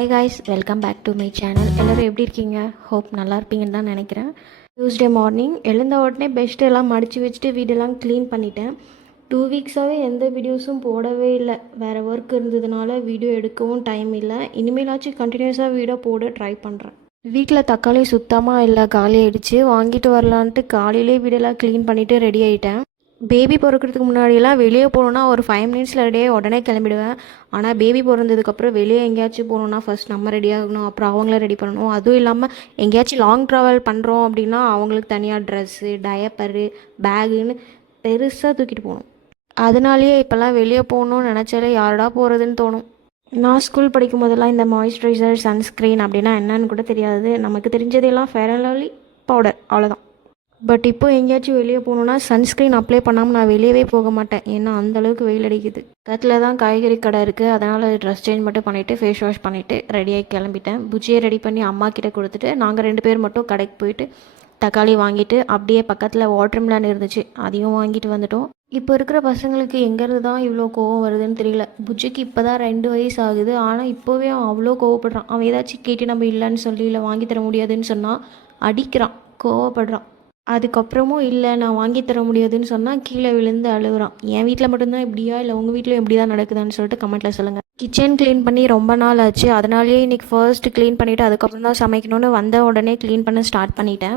Hi guys, welcome back to my channel. எல்லோரும் எப்படி இருக்கீங்க? ஹோப் நல்லா இருப்பீங்கன்னு தான் நினைக்கிறேன். டியூஸ்டே மார்னிங் எழுந்த உடனே பெஸ்ட்டு எல்லாம் மடித்து வச்சுட்டு வீடெல்லாம் க்ளீன் பண்ணிட்டேன். 2 வீக்ஸாகவே எந்த வீடியோஸும் போடவே இல்லை. வேறு ஒர்க் இருந்ததுனால வீடியோ எடுக்கவும் டைம் இல்லை. இனிமேலாச்சும் கண்டினியூஸாக வீடியோ போட ட்ரை பண்ணுறேன். வீட்டில் தக்காளி சுத்தமாக இல்லை, காலி ஆகிடுச்சு. வாங்கிட்டு வரலான்ட்டு காலையிலே வீடெல்லாம் க்ளீன் பண்ணிவிட்டு ரெடி ஆகிட்டேன். பேபி பிறக்கிறதுக்கு முன்னாடியெல்லாம் வெளியே போகணுன்னா ஒரு 5 மினிட்ஸில் ரெடியே உடனே கிளம்பிடுவேன். ஆனால் பேபி பிறந்ததுக்கப்புறம் வெளியே எங்கேயாச்சும் போகணுன்னா ஃபஸ்ட் நம்ம ரெடி ஆகணும், அப்புறம் அவங்கள ரெடி பண்ணணும். அதுவும் இல்லாமல் எங்கேயாச்சும் லாங் ட்ராவல் பண்ணுறோம் அப்படின்னா அவங்களுக்கு தனியாக ட்ரெஸ்ஸு, டயப்பரு, பேகுன்னு பெருசாக தூக்கிட்டு போகணும். அதனாலேயே இப்போல்லாம் வெளியே போகணுன்னு நினச்சாலே யாரடா போகிறதுன்னு தோணும். நான் ஸ்கூல் படிக்கும் போதெல்லாம் இந்த மாய்ஸ்சரைசர், சன்ஸ்க்ரீன் அப்படின்னா என்னன்னு கூட தெரியாது. நமக்கு தெரிஞ்சதெல்லாம் ஃபேர் அண்ட் லவ்லி, பவுடர், அவ்வளோதான். பட் இப்போ எங்கேயாச்சும் வெளியே போகணுன்னா சன்ஸ்க்ரீன் அப்ளை பண்ணாமல் நான் வெளியவே போக மாட்டேன். ஏன்னா அந்தளவுக்கு வெயில் அடிக்குது. கட்டில் தான் காய்கறி கடை இருக்குது, அதனால் ட்ரெஸ் சேஞ்ச் மட்டும் பண்ணிவிட்டு ஃபேஸ் வாஷ் பண்ணிவிட்டு ரெடியாகி கிளம்பிட்டேன். புஜ்ஜியை ரெடி பண்ணி அம்மா கிட்டே கொடுத்துட்டு நாங்கள் 2 பேர் மட்டும் கடைக்கு போயிட்டு தக்காளி வாங்கிட்டு அப்படியே பக்கத்தில் வாட்டர்மெலன் இருந்துச்சு, அதையும் வாங்கிட்டு வந்துட்டோம். இப்போ இருக்கிற பசங்களுக்கு எங்கேருந்து தான் இவ்வளோ கோவம் வருதுன்னு தெரியல. புஜ்ஜிக்கு இப்போ தான் 2 வயசு ஆகுது, ஆனால் இப்போவே அவன் அவ்வளோ கோவப்படுறான். அவன் ஏதாச்சும் கேட்டு நம்ம இல்லைன்னு சொல்லி இல்லை வாங்கி தர முடியாதுன்னு சொன்னால் அடிக்கிறான், கோவப்படுறான். அதுக்கப்புறமும் இல்லை நான் வாங்கி தர முடியாதுன்னு சொன்னால் கீழே விழுந்து அழுகுறான். என் வீட்டில் மட்டும்தான் இப்படியா, இல்லை உங்கள் வீட்டில் எப்படி தான் நடக்குதான்னு சொல்லிட்டு கமெண்ட்டில் சொல்லுங்கள். கிச்சன் க்ளீன் பண்ணி ரொம்ப நாள் ஆச்சு, அதனாலேயே இன்றைக்கி ஃபர்ஸ்ட்டு க்ளீன் பண்ணிவிட்டு அதுக்கப்புறம் தான் சமைக்கணும்னு வந்த உடனே க்ளீன் பண்ண ஸ்டார்ட் பண்ணிட்டேன்.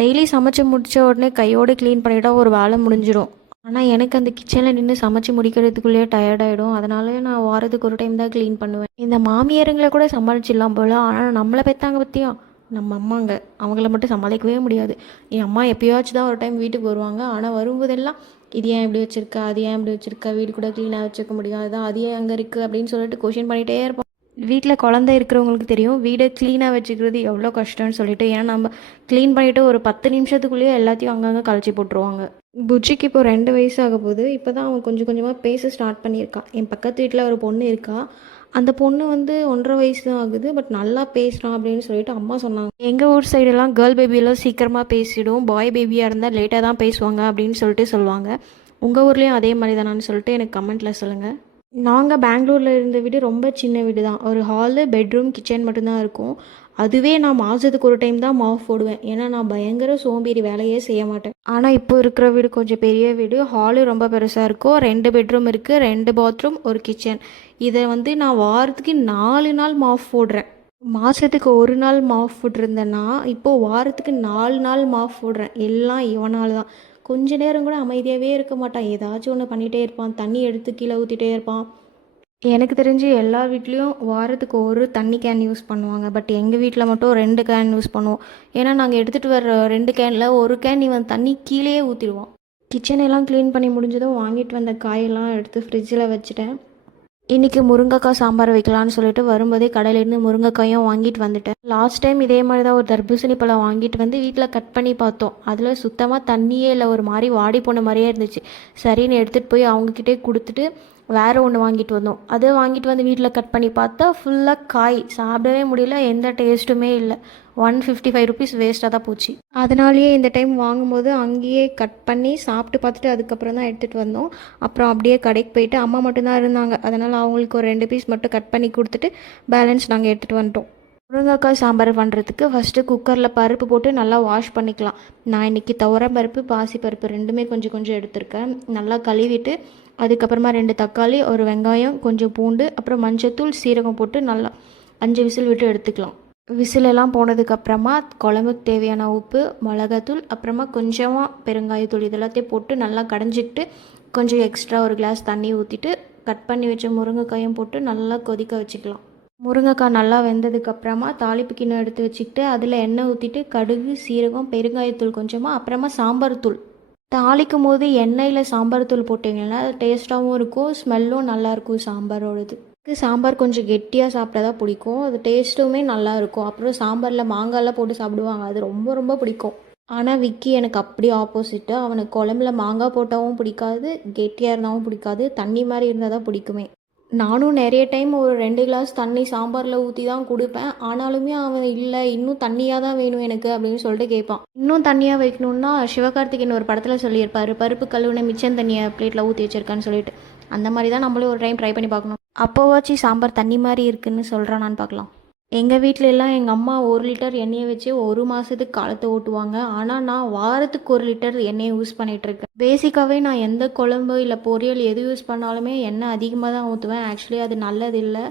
டெய்லி சமைச்சு முடித்த உடனே கையோடு க்ளீன் பண்ணிவிட்டா ஒரு வேலை முடிஞ்சிடும். ஆனால் எனக்கு அந்த கிச்சனில் நின்று சமைச்சு முடிக்கிறதுக்குள்ளேயே டயர்டாகிடும். அதனால நான் வாரத்துக்கு ஒரு டைம் தான் க்ளீன் பண்ணுவேன். இந்த மாமியாருங்களை கூட சமாளிச்சிடலாம் போல், ஆனால் நம்மளை பெற்றாங்க பற்றியா நம்ம அம்மாங்க, அவங்கள மட்டும் சமாளிக்கவே முடியாது. என் அம்மா எப்போயாச்சும் தான் ஒரு டைம் வீட்டுக்கு வருவாங்க. ஆனால் வரும்போதெல்லாம் இது ஏன் இப்படி வச்சுருக்கா, அது ஏன் இப்படி வச்சுருக்கா, வீடு கூட க்ளீனாக வச்சுக்க முடியாது, அது ஏன் அங்கே இருக்குது அப்படின்னு சொல்லிட்டு கொஷின் பண்ணிகிட்டே இருப்போம். வீட்டில் குழந்தை இருக்கிறவங்களுக்கு தெரியும் வீடை க்ளீனாக வச்சுக்கிறது எவ்வளோ கஷ்டம்னு சொல்லிட்டு. ஏன்னா நம்ம க்ளீன் பண்ணிவிட்டு ஒரு 10 நிமிஷத்துக்குள்ளேயே எல்லாத்தையும் அங்கங்கே கழிச்சி போட்டுருவாங்க. புஜ்ஜிக்கு இப்போ 2 வயசு ஆக போகுது. இப்போ தான் அவன் கொஞ்சம் கொஞ்சமாக பேச ஸ்டார்ட் பண்ணியிருக்கான். என் பக்கத்து வீட்டில் ஒரு பொண்ணு இருக்கா, அந்த பொண்ணு 1.5 வயசு தான் ஆகுது, பட் நல்லா பேசுகிறான் அப்படின்னு சொல்லிட்டு அம்மா சொன்னாங்க. எங்கள் ஊர் சைடெல்லாம் கேர்ள் பேபியெல்லாம் சீக்கிரமாக பேசிடும், பாய் பேபியாக இருந்தால் லேட்டாக தான் பேசுவாங்க அப்படின்னு சொல்லிட்டு சொல்லுவாங்க. உங்கள் ஊர்லேயும் அதே மாதிரி தானான்னு சொல்லிட்டு எனக்கு கமெண்ட்டில் சொல்லுங்கள். நாங்கள் பெங்களூரில் இருந்த வீடு ரொம்ப சின்ன வீடு தான். ஒரு ஹாலு, பெட்ரூம், கிச்சன் மட்டும்தான் இருக்கும். அதுவே நான் மாதத்துக்கு ஒரு டைம் தான் மாஃப் போடுவேன். ஏன்னா நான் பயங்கர சோம்பேறி, வேலையே செய்ய மாட்டேன். ஆனால் இப்போ இருக்கிற வீடு கொஞ்சம் பெரிய வீடு. ஹாலு ரொம்ப பெருசாக இருக்கும், 2 பெட்ரூம் இருக்குது, 2 பாத்ரூம், ஒரு கிச்சன். இதை நான் வாரத்துக்கு 4 நாள் மாஃப் போடுறேன். மாதத்துக்கு 1 நாள் மாஃப் போட்டிருந்தேன்னா இப்போது வாரத்துக்கு 4 நாள் மாஃப் போடுறேன். எல்லாம் இவனால் தான். கொஞ்ச நேரம் கூட அமைதியாகவே இருக்க மாட்டான், ஏதாச்சும் ஒன்று பண்ணிகிட்டே இருப்பான். தண்ணி எடுத்து கீழே ஊற்றிட்டே இருப்பான். எனக்கு தெரிஞ்சு எல்லா வீட்லேயும் வாரத்துக்கு ஒரு தண்ணி கேன் யூஸ் பண்ணுவாங்க. பட் எங்கள் வீட்டில் மட்டும் 2 கேன் யூஸ் பண்ணுவோம். ஏன்னா நாங்கள் எடுத்துகிட்டு வர்ற 2 கேனில் ஒரு கேன் இவன் தண்ணி கீழே ஊற்றிடுவான். கிச்சனெல்லாம் க்ளீன் பண்ணி முடிஞ்சதும் வாங்கிட்டு வந்த காயெல்லாம் எடுத்து ஃப்ரிட்ஜில் வச்சுட்டேன். இன்றைக்கி முருங்கைக்காய் சாம்பார் வைக்கலான்னு சொல்லிட்டு வரும்போதே கடையிலேருந்து முருங்கைக்காயும் வாங்கிட்டு வந்துட்டேன். லாஸ்ட் டைம் இதே மாதிரி தான் ஒரு தர்பூசணி பழம் வாங்கிட்டு வந்து வீட்டில் கட் பண்ணி பார்த்தோம். அதில் சுத்தமாக தண்ணியே இல்லை, ஒரு மாதிரி வாடி போன மாதிரியே இருந்துச்சு. சரின்னு எடுத்துகிட்டு போய் அவங்கக்கிட்டே கொடுத்துட்டு வேறு ஒன்று வாங்கிட்டு வந்தோம். அதை வாங்கிட்டு வந்து வீட்டில் கட் பண்ணி பார்த்தா ஃபுல்லாக காய், சாப்பிடவே முடியல, எந்த டேஸ்ட்டுமே இல்லை. 155 ருபீஸ் வேஸ்ட்டாக தான் போச்சு. அதனாலேயே இந்த டைம் வாங்கும்போது அங்கேயே கட் பண்ணி சாப்பிட்டு பார்த்துட்டு அதுக்கப்புறம் தான் எடுத்துகிட்டு வந்தோம். அப்புறம் அப்படியே கடைக்கு போயிட்டு அம்மா மட்டும்தான் இருந்தாங்க, அதனால் அவங்களுக்கு ஒரு 2 பீஸ் மட்டும் கட் பண்ணி கொடுத்துட்டு பேலன்ஸ் நாங்கள் எடுத்துகிட்டு வந்துட்டோம். முருங்கைக்காய் சாம்பார் பண்ணுறதுக்கு ஃபஸ்ட்டு குக்கரில் பருப்பு போட்டு நல்லா வாஷ் பண்ணிக்கலாம். நான் இன்றைக்கி துவரம் பருப்பு, பாசி பருப்பு ரெண்டுமே கொஞ்சம் கொஞ்சம் எடுத்திருக்கேன். நல்லா கழுவிட்டு அதுக்கப்புறமா 2 தக்காளி, ஒரு வெங்காயம், கொஞ்சம் பூண்டு, அப்புறம் மஞ்சத்தூள், சீரகம் போட்டு நல்லா 5 விசில் விட்டு எடுத்துக்கலாம். விசிலெல்லாம் போனதுக்கப்புறமா குழம்புக்கு தேவையான உப்பு, மிளகாத்தூள், அப்புறமா கொஞ்சமாக பெருங்காயத்தூள் இதெல்லாத்தையும் போட்டு நல்லா கடைஞ்சிக்கிட்டு கொஞ்சம் எக்ஸ்ட்ரா ஒரு கிளாஸ் தண்ணி ஊற்றிட்டு கட் பண்ணி வச்ச முருங்கைக்காயும் போட்டு நல்லா கொதிக்க வச்சுக்கலாம். முருங்கைக்காய் நல்லா வெந்ததுக்கப்புறமா தாளிப்பு கிண்ணம் எடுத்து வச்சுக்கிட்டு அதில் எண்ணெய் ஊற்றிட்டு கடுகு, சீரகம், பெருங்காயத்தூள் கொஞ்சமாக, அப்புறமா சாம்பார் தூள். தாளிக்கும் போது எண்ணெயில் சாம்பார் தூள் போட்டிங்கன்னா அது டேஸ்ட்டாகவும் இருக்கும், ஸ்மெல்லும் நல்லாயிருக்கும் சாம்பாரோடது. சாம்பார் கொஞ்சம் கெட்டியாக சாப்பிட்டா தான் பிடிக்கும், அது டேஸ்ட்டுமே நல்லாயிருக்கும். அப்புறம் சாம்பாரில் மாங்காய்லாம் போட்டு சாப்பிடுவாங்க, அது ரொம்ப ரொம்ப பிடிக்கும். ஆனால் விக்கி எனக்கு அப்படி ஆப்போசிட்டு. அவனுக்கு குழம்புல மாங்காய் போட்டாவும் பிடிக்காது, கெட்டியாக இருந்தாலும் பிடிக்காது, தண்ணி மாதிரி இருந்தால் தான் பிடிக்குமே. நானும் நிறைய டைம் ஒரு 2 கிளாஸ் தண்ணி சாம்பாரில் ஊற்றி தான் கொடுப்பேன். ஆனாலுமே அவன் இல்லை இன்னும் தண்ணியாக தான் வேணும் எனக்கு அப்படின்னு சொல்லிட்டு கேட்பான். இன்னும் தண்ணியாக வைக்கணுன்னா சிவகார்த்திகேயன் ஒரு படத்தில் சொல்லியிருப்பார், பருப்பு கழுவுன மிச்சம் தண்ணியை பிளேட்டில் ஊற்றி வச்சிருக்கான்னு சொல்லிட்டு. அந்த மாதிரி தான் நம்மளும் ஒரு டைம் ட்ரை பண்ணி பார்க்கணும். அப்போவாச்சும் சாம்பார் தண்ணி மாதிரி இருக்குதுன்னு சொல்கிறானான்னு பார்க்கலாம். எங்கள் வீட்டில எல்லாம் எங்கள் அம்மா 1 லிட்டர் எண்ணெயை வச்சு 1 மாதத்துக்கு காலத்தை ஓட்டுவாங்க. ஆனால் நான் வாரத்துக்கு 1 லிட்டர் எண்ணெயை யூஸ் பண்ணிகிட்ருக்கேன். பேசிக்காகவே நான் எந்த குழம்பு இல்லை பொரியல் எது யூஸ் பண்ணாலுமே எண்ணெய் அதிகமாக தான் ஊற்றுவேன். ஆக்சுவலி அது நல்லது இல்லை.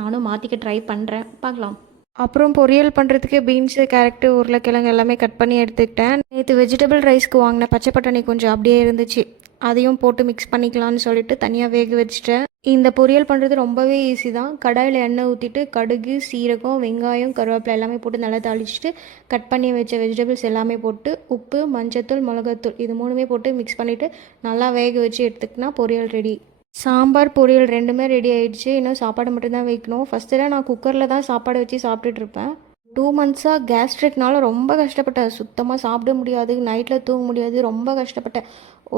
நானும் மாற்றிக்க ட்ரை பண்ணுறேன், பார்க்கலாம். அப்புறம் பொரியல் பண்ணுறதுக்கு பீன்ஸு, கேரட்டு, உருளைக்கிழங்கு எல்லாமே கட் பண்ணி எடுத்துக்கிட்டேன். நேற்று வெஜிடபிள் ரைஸ்க்கு வாங்கின பச்சை பட்டாணி கொஞ்சம் அப்படியே இருந்துச்சு. அதையும் போட்டு மிக்ஸ் பண்ணிக்கலான்னு சொல்லிட்டு தனியாக வேக வச்சுட்டேன். இந்த பொரியல் பண்ணுறது ரொம்பவே ஈஸி தான். கடாயில் எண்ணெய் ஊற்றிட்டு கடுகு, சீரகம், வெங்காயம், கருவேப்பிலை எல்லாமே போட்டு நல்லா தாளிச்சிட்டு கட் பண்ணி வச்ச வெஜிடபிள்ஸ் எல்லாமே போட்டு உப்பு, மஞ்சத்தூள், மிளகாத்தூள் இது 3மே போட்டு மிக்ஸ் பண்ணிவிட்டு நல்லா வேக வச்சு எடுத்துக்கினா பொரியல் ரெடி. சாம்பார், பொரியல் 2மே ரெடி ஆகிடுச்சு. இன்னும் சாப்பாடு மட்டும்தான் வைக்கணும். ஃபஸ்ட்டெல்லாம் நான் குக்கரில் தான் சாப்பாடு வச்சு சாப்பிட்டுட்ருப்பேன். 2 மந்த்ஸாக கேஸ்ட்ரிக்னால ரொம்ப கஷ்டப்பட்டேன். சுத்தமாக சாப்பிட முடியாது, நைட்டில் தூங்க முடியாது, ரொம்ப கஷ்டப்பட்டேன்.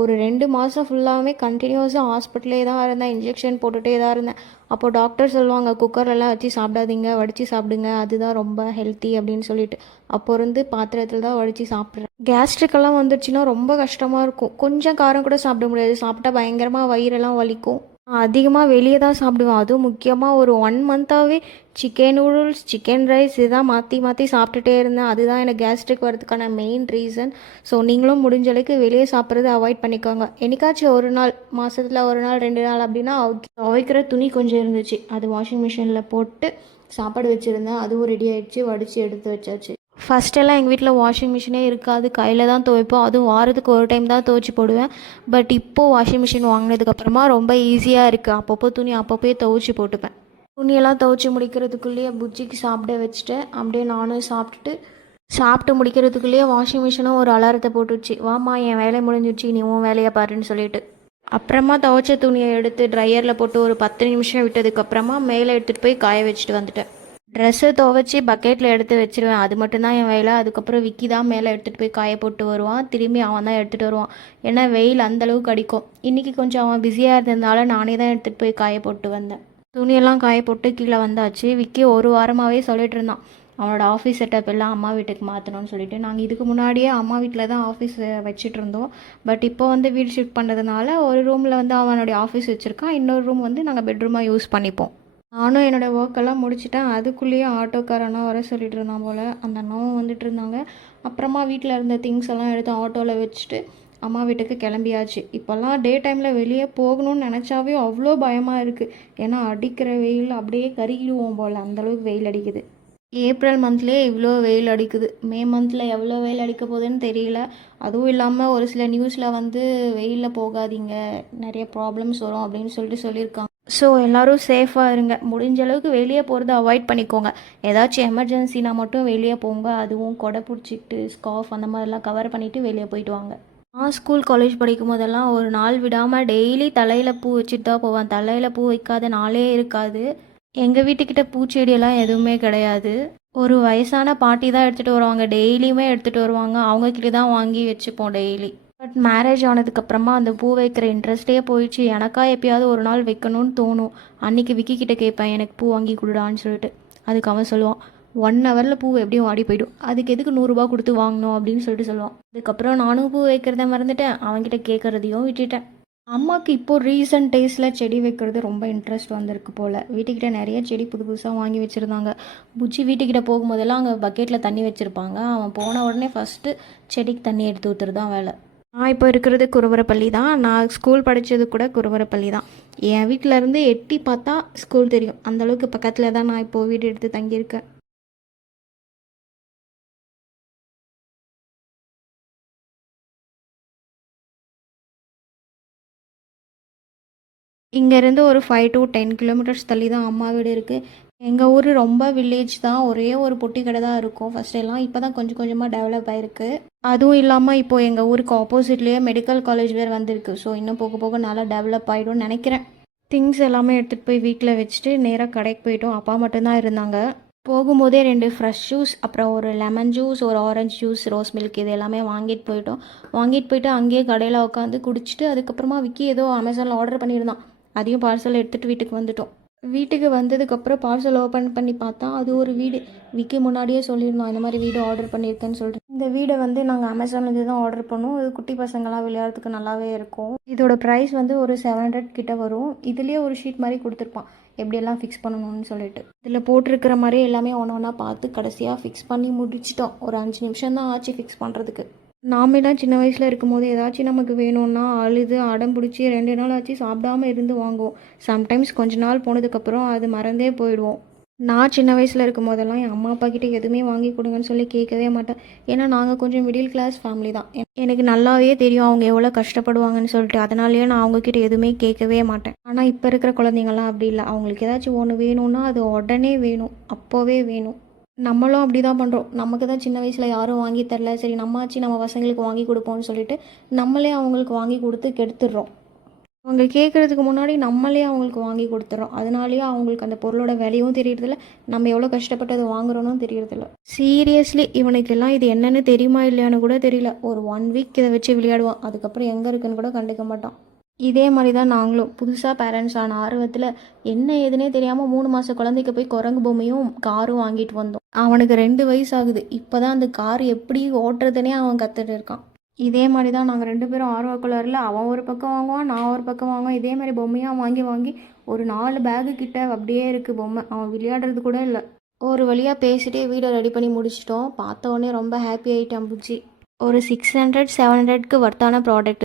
ஒரு 2 மாதம் ஃபுல்லாகவே கண்டினியூஸாக ஹாஸ்பிட்டலே தான் இருந்தேன். இன்ஜெக்ஷன் போட்டுகிட்டே தான் இருந்தேன். அப்போது டாக்டர் சொல்லுவாங்க, குக்கர்லலாம் வச்சு சாப்பிடாதீங்க, வடித்து சாப்பிடுங்க, அதுதான் ரொம்ப ஹெல்த்தி அப்படின்னு சொல்லிட்டு. அப்போ இருந்து பாத்திரத்தில் தான் வடித்து சாப்பிட்றேன். கேஸ்ட்ரிக்கெல்லாம் வந்துடுச்சுன்னா ரொம்ப கஷ்டமாக இருக்கும். கொஞ்சம் காரம் கூட சாப்பிட முடியாது. சாப்பிட்டா பயங்கரமாக வயிறெல்லாம் வலிக்கும். அதிகமாக வெளியே தான் சாப்பிடுவேன். அதுவும் முக்கியமாக ஒரு 1 மந்த்தாகவே சிக்கன் நூடுல்ஸ், சிக்கன் ரைஸ் இதுதான் மாற்றி மாற்றி சாப்பிட்டுட்டே இருந்தேன். அதுதான் எனக்கு கேஸ்ட்ரிக் வரதுக்கான மெயின் ரீசன். ஸோ நீங்களும் முடிஞ்ச அளவுக்கு வெளியே சாப்பிட்றத அவாய்ட் பண்ணிக்கோங்க. என்னைக்காச்சும் ஒரு நாள், மாதத்தில் 1 நாள் 2 நாள் அப்படின்னா துவைக்கிற துணி கொஞ்சம் இருந்துச்சு, அது வாஷிங் மிஷினில் போட்டு சாப்பாடு வச்சுருந்தேன். அதுவும் ரெடி ஆகிடுச்சு, வடித்து எடுத்து வச்சாச்சு. ஃபஸ்ட்டெல்லாம் எங்கள் வீட்டில் வாஷிங் மிஷினே இருக்காது, கையில் தான் துவைப்போம். அதுவும் வாரத்துக்கு ஒரு டைம் தான் துவைச்சி போடுவேன். பட் இப்போது வாஷிங் மிஷின் வாங்கினதுக்கப்புறமா ரொம்ப ஈஸியாக இருக்குது. அப்பப்போ துணி அப்பப்போயே துவைச்சி போட்டுப்பேன். துணியெல்லாம் துவைச்சி முடிக்கிறதுக்குள்ளேயே புஜ்ஜிக்கு சாப்பிட வச்சுட்டேன். அப்படியே நானும் சாப்பிட்டு முடிக்கிறதுக்குள்ளேயே வாஷிங் மிஷினும் ஒரு அலாரத்தை போட்டுச்சு, வாமா என் வேலை முடிஞ்சிடுச்சு, நீ உன் வேலையை பாருன்னு சொல்லிட்டு. அப்புறமா துவைச்ச துணியை எடுத்து ட்ரையரில் போட்டு ஒரு 10 நிமிஷம் விட்டதுக்கப்புறமா மேலே எடுத்துகிட்டு போய் காய வச்சுட்டு வந்துட்டேன். ட்ரெஸ்ஸை துவைச்சி பக்கெட்டில் எடுத்து வச்சுருவேன். அது மட்டும்தான் என் வேலை. அதுக்கப்புறம் விக்கி தான் மேலே எடுத்துகிட்டு போய் காய போட்டு வருவான். திரும்பி அவன் தான் எடுத்துகிட்டு வருவான். ஏன்னா வெயில் அந்தளவுக்கு அடிக்கும். இன்றைக்கி கொஞ்சம் அவன் பிஸியாக இருந்ததுனால நானே தான் எடுத்துகிட்டு போய் காய போட்டு வந்தேன். துணியெல்லாம் காய போட்டு கீழே வந்தாச்சு. விக்கி ஒரு வாரமாகவே சொல்லிட்டு இருந்தான், அவனோட ஆஃபீஸ் செட்டப் எல்லாம் அம்மா வீட்டுக்கு மாற்றணும்னு சொல்லிட்டு. நாங்கள் இதுக்கு முன்னாடியே அம்மா வீட்டில் தான் ஆஃபீஸ் வச்சுட்டு இருந்தோம். பட் இப்போ வந்து வீடு ஷிஃப்ட் பண்ணுறதுனால ஒரு ரூமில் வந்து அவனுடைய ஆஃபீஸ் வச்சுருக்கான், இன்னொரு ரூம் வந்து நாங்கள் பெட்ரூமாக யூஸ் பண்ணிப்போம். நானும் என்னோடய ஒர்க்கெல்லாம் முடிச்சுட்டேன். அதுக்குள்ளேயே ஆட்டோக்காரனா வர சொல்லிட்டு இருந்தான் போல். அந்த அண்ணாவும் வந்துட்டு இருந்தாங்க. அப்புறமா வீட்டில் இருந்த திங்ஸ் எல்லாம் எடுத்து ஆட்டோவில் வச்சுட்டு அம்மா வீட்டுக்கு கிளம்பியாச்சு. இப்போல்லாம் டே டைமில் வெளியே போகணும்னு நினச்சாவே அவ்வளோ பயமாக இருக்குது. ஏன்னா அடிக்கிற வெயில் அப்படியே கருகிடுவோம் போல், அந்தளவுக்கு வெயில் அடிக்குது. ஏப்ரல் மந்த்லேயே இவ்வளோ வெயில் அடிக்குது. மே மந்தில் எவ்வளோ வெயில் அடிக்க போகுதுன்னு தெரியல. அதுவும் இல்லாமல் ஒரு சில நியூஸில் வந்து வெயிலில் போகாதீங்க, நிறைய ப்ராப்ளம்ஸ் வரும் அப்படின்னு சொல்லியிருக்காங்க. ஸோ எல்லோரும் சேஃபாக இருங்க. முடிஞ்ச அளவுக்கு வெளியே போகிறத அவாய்ட் பண்ணிக்கோங்க. ஏதாச்சும் எமர்ஜென்சினா மட்டும் வெளியே போங்க. அதுவும் கொடை பிடிச்சிக்கிட்டு ஸ்கார்ஃப் அந்த மாதிரிலாம் கவர் பண்ணிவிட்டு வெளியே போயிட்டு வாங்க. நான் ஸ்கூல் காலேஜ் படிக்கும் போதெல்லாம் ஒரு நாள் விடாமல் டெய்லி தலையில் பூ வச்சுட்டு தான் போவேன். தலையில் பூ வைக்காத நாளே இருக்காது. எங்கள் வீட்டுக்கிட்ட பூச்செடியெல்லாம் எதுவுமே கிடையாது. ஒரு வயசான பாட்டி தான் எடுத்துகிட்டு வருவாங்க, டெய்லியுமே எடுத்துகிட்டு வருவாங்க. அவங்கக்கிட்ட தான் வாங்கி வச்சுப்போம் டெய்லி. பட் மேரேஜ் ஆனதுக்கப்புறமா அந்த பூ வைக்கிற இன்ட்ரெஸ்ட்டே போயிடுச்சு. எனக்கா எப்பயாவது ஒரு நாள் வைக்கணும்னு தோணும். அன்றைக்கி விக்கி கிட்டே கேட்பேன், எனக்கு பூ வாங்கி கொடுடான்னு சொல்லிட்டு. அதுக்கு அவன் சொல்லுவான், 1 ஹவரில் பூ எப்படியும் வாடி போய்டும், அதுக்கு எதுக்கு 100 ரூபா கொடுத்து வாங்கணும் அப்படின்னு சொல்லிட்டு சொல்லுவான். அதுக்கப்புறம் நானும் பூ வைக்கிறத மறந்துட்டேன், அவன்கிட்ட கேட்குறதையும் விட்டுட்டேன். அம்மாவுக்கு இப்போது ரீசன்ட் டேஸில் செடி வைக்கிறது ரொம்ப இன்ட்ரெஸ்ட் வந்திருக்கு போல். வீட்டுக்கிட்ட நிறைய செடி புது புதுசாக வாங்கி வச்சுருந்தாங்க. புச்சி வீட்டுக்கிட்ட போகும்போதெல்லாம் அங்கே பக்கெட்டில் தண்ணி வச்சுருப்பாங்க. அவன் போன உடனே ஃபஸ்ட்டு செடிக்கு தண்ணி எடுத்து ஊற்றுறதான் வேலை. நான் இப்போ இருக்கிறது குருவரப்பள்ளி தான். நான் ஸ்கூல் படித்தது கூட குருவரப்பள்ளி தான். என் வீட்டிலேருந்து எட்டி பார்த்தா ஸ்கூல் தெரியும். அந்தளவுக்கு பக்கத்தில் தான் நான் இப்போது வீடு எடுத்து தங்கியிருக்கேன். இங்கேருந்து ஒரு 5 to 10 கிலோமீட்டர்ஸ் தள்ளி தான் அம்மா வீடு இருக்குது. எங்கள் ஊர் ரொம்ப வில்லேஜ் தான். ஒரே ஒரு பொட்டி கடை தான் இருக்கும் ஃபஸ்ட்டெல்லாம். இப்போ தான் கொஞ்சம் கொஞ்சமாக டெவலப் ஆகிருக்கு. அதுவும் இல்லாமல் இப்போது எங்கள் ஊருக்கு ஆப்போசிட்லேயே மெடிக்கல் காலேஜ் வேறு வந்திருக்கு. ஸோ இன்னும் போக போக நல்லா டெவலப் ஆகிடும்னு நினைக்கிறேன். திங்ஸ் எல்லாமே எடுத்துகிட்டு போய் வீட்டில் வச்சுட்டு நேராக கடைக்கு போயிட்டோம். அப்பா மட்டும்தான் இருந்தாங்க. போகும்போதே 2 ஃப்ரெஷ் ஜூஸ், அப்புறம் ஒரு லெமன் ஜூஸ், ஒரு ஆரஞ்சு ஜூஸ், ரோஸ் மில்க் இது எல்லாமே வாங்கிட்டு போயிட்டோம். வாங்கிட்டு போயிட்டு அங்கேயே கடையில் உட்காந்து குடிச்சிட்டு அதுக்கப்புறமா விக்கி ஏதோ அமேசானில் ஆர்டர் பண்ணியிருந்தான். அதையும் பார்சல் எடுத்துகிட்டு வீட்டுக்கு வந்துட்டோம். வீட்டுக்கு வந்ததுக்கப்புறம் பார்சல் ஓப்பன் பண்ணி பார்த்தா அது ஒரு வீடு. விக்கி முன்னாடியே சொல்லியிருந்தோம், இந்த மாதிரி வீடு ஆர்டர் பண்ணியிருக்கேன்னு சொல்லிட்டு. இந்த வீடை வந்து நாங்கள் அமேசான்லேருந்து தான் ஆர்டர் பண்ணோம். இது குட்டி பசங்களாம் விளையாடுறதுக்கு நல்லாவே இருக்கும். இதோட ப்ரைஸ் வந்து ஒரு 700 கிட்ட வரும். இதுலேயே ஒரு ஷீட் மாதிரி கொடுத்துருப்பான். எப்படியெல்லாம் ஃபிக்ஸ் பண்ணணும்னு சொல்லிட்டு இதில் போட்டிருக்கிற மாதிரி எல்லாமே ஒன்று ஒன்றா பார்த்து கடைசியாக ஃபிக்ஸ் பண்ணி முடிச்சிட்டோம். ஒரு 5 நிமிஷம் தான் ஆச்சு ஃபிக்ஸ் பண்ணுறதுக்கு. நாமெல்லாம் சின்ன வயசில் இருக்கும்போது ஏதாச்சும் நமக்கு வேணும்னா அழுது அடம் பிடிச்சி 2 நாள் ஆச்சு சாப்பிடாம இருந்து வாங்குவோம். சம்டைம்ஸ் கொஞ்ச நாள் போனதுக்கப்புறம் அது மறந்தே போயிடுவோம். நான் சின்ன வயசில் இருக்கும் போதெல்லாம் என் அம்மா அப்பா கிட்டே எதுவுமே வாங்கி கொடுங்கன்னு சொல்லி கேட்கவே மாட்டேன். ஏன்னா நாங்கள் கொஞ்சம் மிடில் கிளாஸ் ஃபேமிலி தான். எனக்கு நல்லாவே தெரியும் அவங்க எவ்வளோ கஷ்டப்படுவாங்கன்னு சொல்லிட்டு. அதனாலேயே நான் அவங்கக்கிட்ட எதுவுமே கேட்கவே மாட்டேன். ஆனால் இப்போ இருக்கிற குழந்தைங்கள்லாம் அப்படி இல்லை. அவங்களுக்கு ஏதாச்சும் ஒன்று வேணும்னா அது உடனே வேணும், அப்போவே வேணும். நம்மளும் அப்படி தான் பண்ணுறோம். நமக்கு தான் சின்ன வயசில் யாரும் வாங்கி தரல, சரி நம்மாச்சு நம்ம பசங்களுக்கு வாங்கி கொடுப்போம்னு சொல்லிட்டு நம்மளே அவங்களுக்கு வாங்கி கொடுத்து கெடுத்துடுறோம். அவங்க கேட்குறதுக்கு முன்னாடி நம்மளே அவங்களுக்கு வாங்கி கொடுத்துட்றோம். அதனாலேயே அவங்களுக்கு அந்த பொருளோட விலையும் தெரியறதில்ல, நம்ம எவ்வளோ கஷ்டப்பட்டு அதை வாங்குறோன்னு தெரியறதில்ல. சீரியஸ்லி இவனுக்கெல்லாம் இது என்னென்னு தெரியுமா இல்லையான்னு கூட தெரியல. ஒரு 1 வீக் இதை வச்சு விளையாடுவான். அதுக்கப்புறம் எங்கே இருக்குன்னு கூட கண்டுக்க மாட்டான். இதே மாதிரி தான் நாங்களும் புதுசாக பேரண்ட்ஸ் ஆன ஆர்வத்தில் என்ன ஏதுனே தெரியாமல் 3 மாத குழந்தைக்கு போய் குரங்கு பொம்மையும் காரும் வாங்கிட்டு வந்தோம். அவனுக்கு 2 வயசு ஆகுது. இப்போ தான் அந்த கார் எப்படி ஓட்டுறதுனே அவன் கற்றுட்டு இருக்கான். இதே மாதிரி தான் நாங்கள் 2 பேரும் ஆர்வக்குள்ளரில் அவன் ஒரு பக்கம் வாங்குவான், நான் ஒரு பக்கம் வாங்குவான். இதே மாதிரி பொம்மையாக வாங்கி வாங்கி ஒரு 4 பேகு கிட்ட அப்படியே இருக்குது பொம்மை. அவன் விளையாடுறது கூட இல்லை. ஒரு வழியாக பேசிட்டே வீடியோ ரெடி பண்ணி முடிச்சிட்டோம். பார்த்த உடனே ரொம்ப ஹாப்பி ஆகிட்டான் புச்சி. ஒரு 600 700க்கு வர்த்தான ப்ராடக்ட்.